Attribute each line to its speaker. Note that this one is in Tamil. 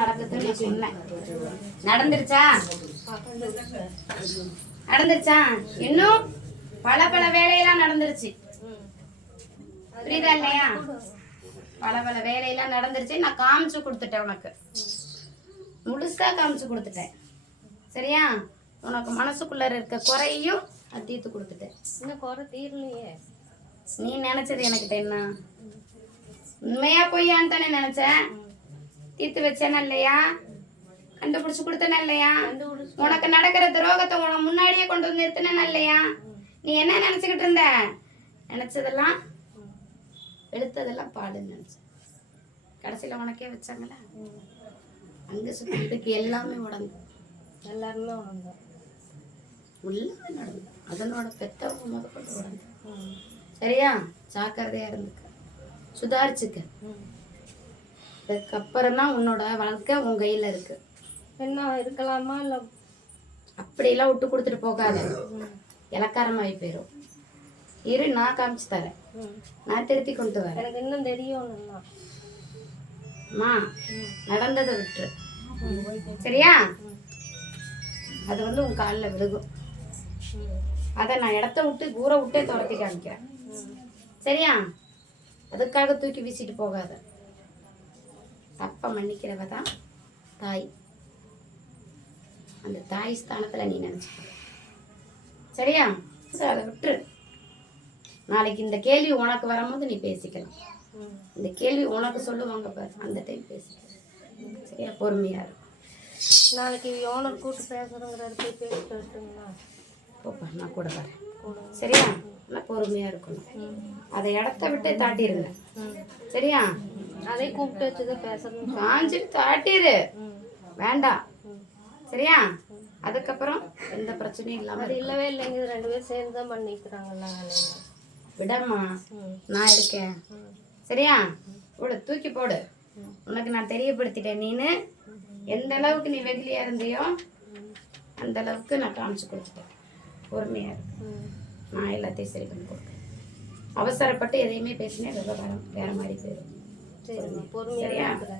Speaker 1: நடக்குதுன்னு சொன்னேன் நடந்துருச்சா? நடந்துருச்சா? இன்னும் பல பல வேலையெல்லாம் நடந்துருச்சு. புரியுதா இல்லையா? பல பல வேலையெல்லாம் நடந்துருச்சு. நான் காமிச்சு கொடுத்துட்டேன் உனக்கு. முழுசா காமிச்சு கொடுத்துட்டேன். சரியா? உனக்கு மனசுக்குள்ள இருக்க குறையும் நான் தீர்த்து கொடுத்துட்டேன்.
Speaker 2: இன்னும் குறை தீரலையே.
Speaker 1: நீ நினைச்சது எனக்கு என்ன? உண்மையா பொய்யான்னு தானே நினைச்சேன் தீர்த்து வச்சேனா இல்லையா கண்டுபிடிச்சு கொடுத்தனா இல்லையா உனக்கு நடக்கிற துரோகத்தை உனக்கு முன்னாடியே கொண்டு வந்து நிறுத்தினா இல்லையா நீ என்ன நினைச்சுக்கிட்டு இருந்த? நினைச்சதெல்லாம் எடுத்ததெல்லாம் பாடுன்னு நினைச்சேன். கடைசியில் உனக்கே வச்சாங்களா அங்கே சுத்தத்துக்கு எல்லாமே உடம்பு.
Speaker 2: எல்லாருமே வந்தோம்
Speaker 1: உள்ளவே நடந்து. அதனோட பெத்தவங்க முதற்கொண்டு உடம்பு. சரியா? ஜாக்கிரதையா இருந்துக்க. சுதாரிச்சுக்க. இதுக்கப்புறம் தான் உன்னோட வாழ்க்கை உன் கையில இருக்கு.
Speaker 2: என்ன இருக்கலாமா இல்லை?
Speaker 1: அப்படியெல்லாம் விட்டு கொடுத்துட்டு போகாத. இலக்காரமாகி போயிடும் இரு நான் காமிச்சு தரேன். நான் திருத்தி கொண்டு வரேன்.
Speaker 2: எனக்கு இன்னும் தெரியும்
Speaker 1: அம்மா நடந்ததை விட்டுரு. சரியா? அது வந்து உன் காலில் விழுகும். அதை நான் இடத்த விட்டு ஊரை விட்டே துரத்தி காமிக்கிறேன். சரியா? அதுக்காக தூக்கி வீசிட்டு போகாத. தப்ப மன்னிக்கிறவ தான் தாய். அந்த தாய் ஸ்தானத்துல நீ நினைச்சுக்க. சரியா? சரி, அதை விட்டுரு. நாளைக்கு இந்த கேள்வி உனக்கு வரும்போது நீ பேசிக்கலாம். இந்த கேள்வி உனக்கு சொல்லுவாங்க பாரு அந்த டைம் பேசிக்கலாம். சரியா? பொறுமையா இருக்கும்
Speaker 2: நாளைக்கு ஓனர் கூட்டு பேசுறேங்கிற இடத்துல பேசிட்டு வரட்டுங்களா?
Speaker 1: போப்பா நான் கூட வரேன். சரியா? நல்லா பொறுமையா இருக்கணும். அதை இடத்த விட்டு தாட்டிடுங்க சரியா?
Speaker 2: அதே கூப்பிட்டு வச்சுதான் பேசணும்
Speaker 1: காஞ்சிட்டு தாட்டிடு. வேண்டாம். சரியா? அதுக்கப்புறம் எந்த பிரச்சனையும் இல்லாம
Speaker 2: அது இல்லவே இல்லைங்க. ரெண்டு பேரும் சேர்ந்து தான் பண்ணிக்கிறாங்கல்ல.
Speaker 1: விடம்மா. நான் இருக்கேன். சரியா? இவ்வளோ தூக்கி போடு. உனக்கு நான் தெரியப்படுத்திட்டேன் நீனு. எந்த அளவுக்கு நீ வெகுலியா இருந்தியோ அந்த அளவுக்கு நான் காமிச்சு கொடுத்துட்டேன். பொறுமையா இருக்கு நான் எல்லாத்தையும் சரி பண்ணி கொடுப்பேன். அவசரப்பட்டு எதையுமே பேசினே விவகாரம் வேற மாதிரி போயிடும்.
Speaker 2: சரிம்மா பொறுமையாக